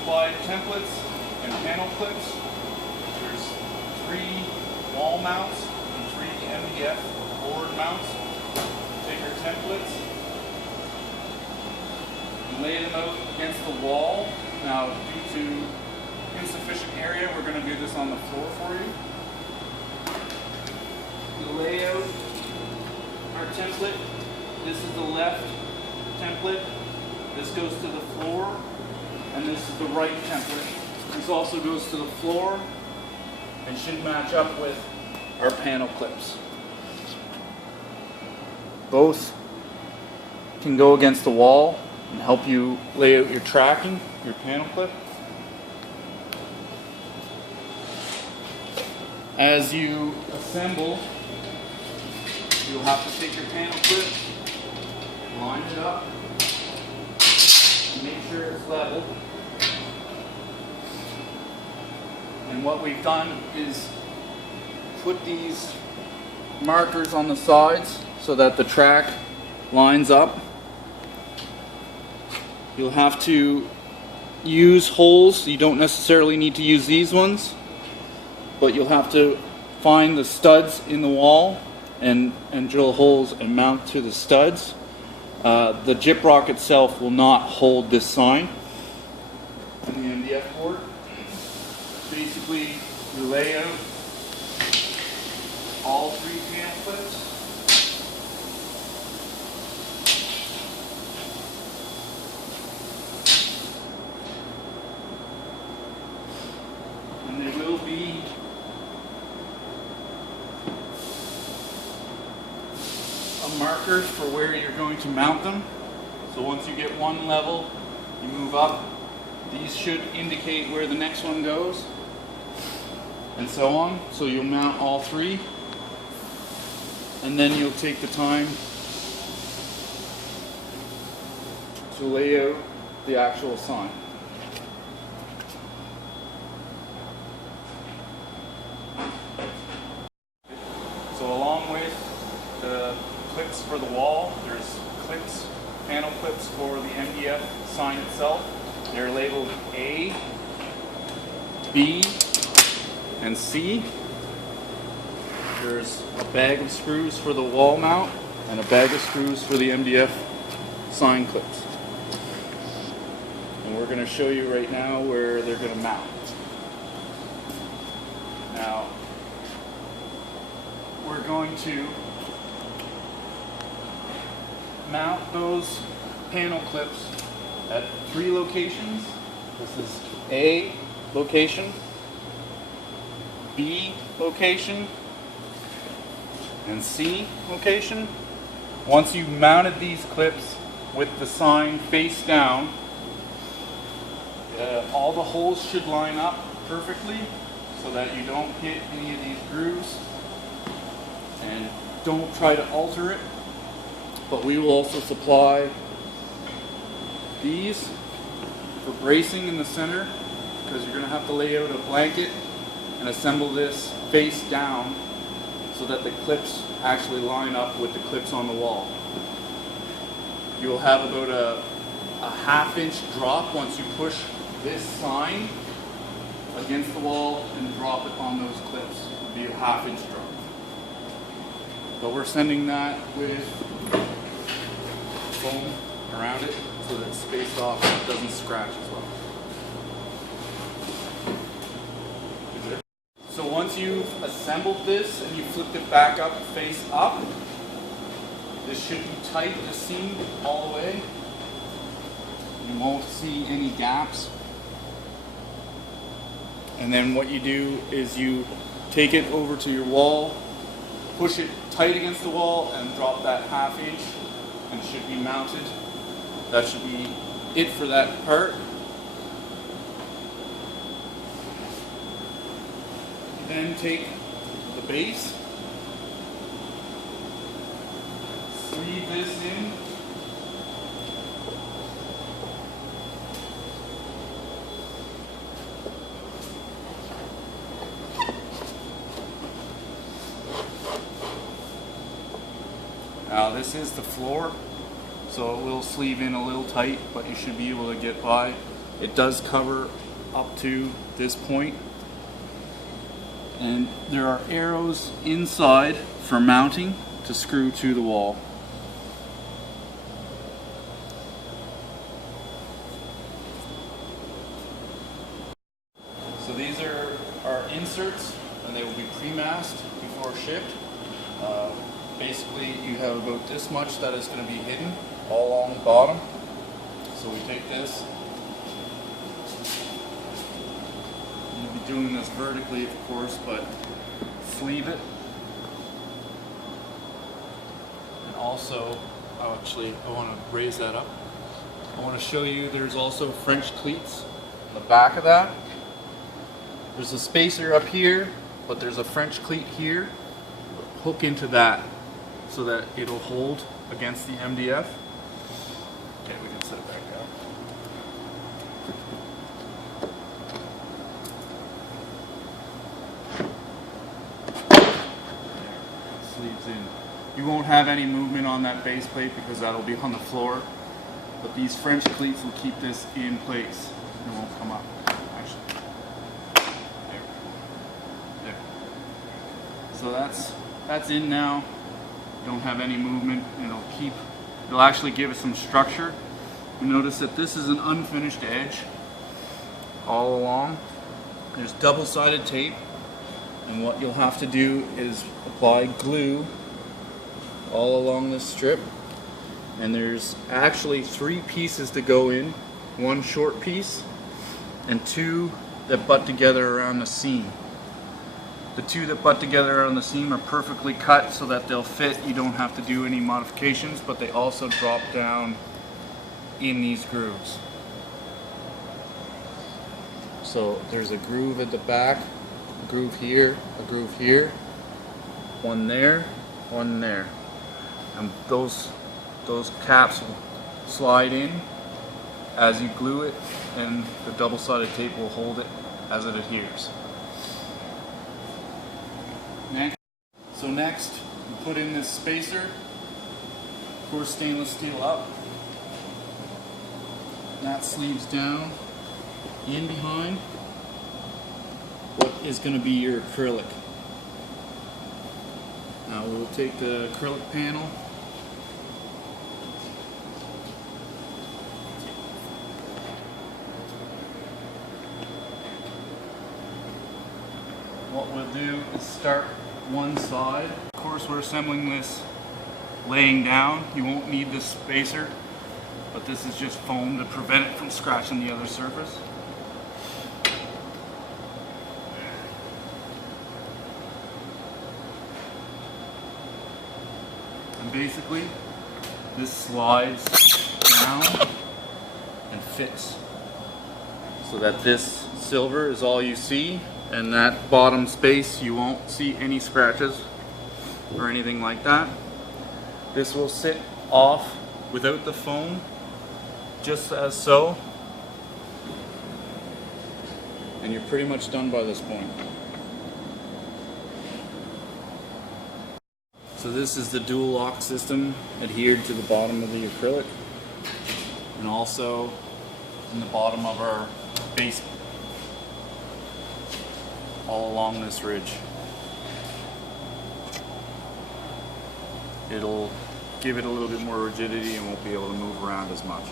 supplied templates and panel clips. There's 3 wall mounts and 3 MDF board mounts. Take your templates and lay them out against the wall. Now, due to insufficient area, we're going to do this on the floor for you. We lay out our template. This is the left template. This goes to the floor, and this is the right template. This also goes to the floor and should match up with our panel clips. Both can go against the wall and help you lay out your tracking, your panel clip. As you assemble, you'll have to take your panel clip, line it up, and make sure it's level. And what we've done is put these markers on the sides so that the track lines up. You'll have to use holes. You don't necessarily need to use these ones, but you'll have to find the studs in the wall and drill holes and mount to the studs. The Gyprock itself will not hold this sign on the MDF board. Basically, you lay out all 3 panel clips. And there will be markers for where you're going to mount them. So once you get one level, you move up. These should indicate where the next one goes, and so on. So you'll mount all 3, and then you'll take the time to lay out the actual sign. So along with the clips for the wall, there's clips, panel clips for the MDF sign itself. They're labeled A, B, and C. There's a bag of screws for the wall mount and a bag of screws for the MDF sign clips. And we're going to show you right now where they're going to mount. Now, we're going to mount those panel clips at 3 locations. This is A location, B location, and C location. Once you've mounted these clips with the sign face down, all the holes should line up perfectly so that you don't hit any of these grooves, and don't try to alter it. But we will also supply these for bracing in the center, because you're going to have to lay out a blanket and assemble this face down so that the clips actually line up with the clips on the wall. You will have about a 1/2 inch drop once you push this sign against the wall and drop it on those clips. It'll be a 1/2 inch drop. But we're sending that with foam around it so that it's spaced off and it doesn't scratch as well. So once you've assembled this and you flipped it back up, face up, this should be tight to seam all the way. You won't see any gaps. And then what you do is you take it over to your wall, push it tight against the wall, and drop that 1/2 inch, and it should be mounted. That should be it for that part. You then take the base, sleeve this in, now this is the floor, so it will sleeve in a little tight, but you should be able to get by It does cover up to this point, and there are arrows inside for mounting to screw to the wall. So these are our inserts, and they will be pre-masked before shipped. Basically, you have about this much that is going to be hidden all along the bottom. So we take this. We'll be doing this vertically, of course, but sleeve it. And also, I want to raise that up. I want to show you there's also French cleats on the back of that. There's a spacer up here, but there's a French cleat here. Hook into that so that it'll hold against the MDF. Okay, we can set it back down. Sleeves in. You won't have any movement on that base plate because that'll be on the floor. But these French cleats will keep this in place. It won't come up. Actually. There. So that's in now. Don't have any movement, and it'll actually give it some structure. You notice that this is an unfinished edge all along. There's double-sided tape, and what you'll have to do is apply glue all along this strip, and there's actually 3 pieces to go in, 1 short piece and 2 that butt together around the seam. The 2 that butt together on the seam are perfectly cut so that they'll fit. You don't have to do any modifications, but they also drop down in these grooves. So there's a groove at the back, a groove here, one there, one there. And those caps will slide in as you glue it, and the double-sided tape will hold it as it adheres. So next, we put in this spacer, pour stainless steel up, and that sleeves down in behind what is going to be your acrylic. Now we'll take the acrylic panel, what we'll do is start one side. Of course, we're assembling this laying down. You won't need this spacer, but this is just foam to prevent it from scratching the other surface. And basically, this slides down and fits so that this silver is all you see, and that bottom space you won't see any scratches or anything like that. This will sit off without the foam, just as so, and you're pretty much done by this point. So this is the dual lock system adhered to the bottom of the acrylic, and also in the bottom of our base all along this ridge. It'll give it a little bit more rigidity and won't be able to move around as much.